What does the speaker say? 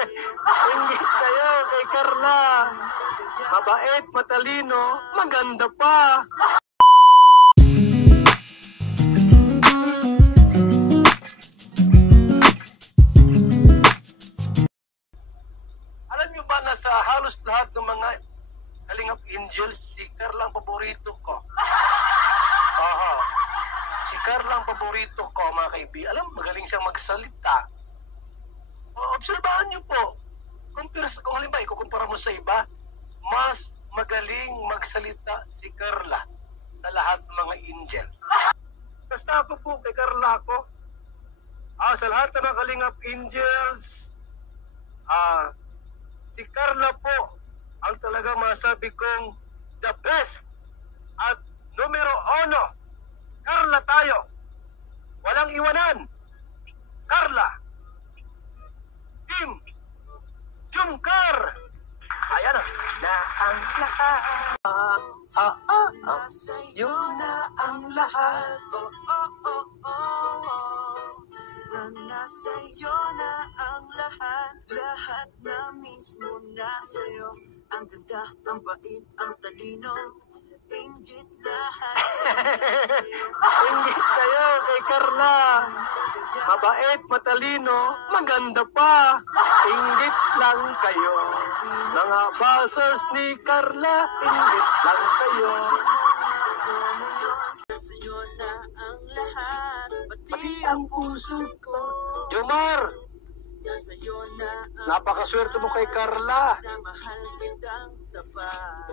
Ingit kayo kay Carla. Mabait, matalino, maganda pa. Alam niyo ba na sa halos lahat ng mga Kalingap Angels, si Carla ang paborito ko. Aha. Si Carla ang paborito ko, mga kaibigan. Alam, magaling siyang magsalita. Obserbahan niyo po. Kung halimbawa, ikukumpara mo sa iba, mas magaling magsalita si Carla sa lahat ng mga angels. Basta ako po kay Carla ko. Sa lahat ng mga Kalingap Angels, si Carla po ang talaga masabi kong the best at numero 1. Carla tayo. Walang iwanan. Carla. Team Jumcar. Ayan na ang lahat. Sa'yo na ang lahat. Sa'yo na ang lahat. Lahat na mismo na sa'yo. Ang ganda, ang bait, ang talino. Inggit lahat. Ingit kayo kay Carla. Mabait, matalino, maganda pa. Ingit lang kayo. Mga buzzers ni Carla, ingit lang kayo. Sa'yo na ang lahat. Pati ang puso ko. Jomar, Sa'yo na ang napakaswerte mo kay Carla. na mahal kitang tapat.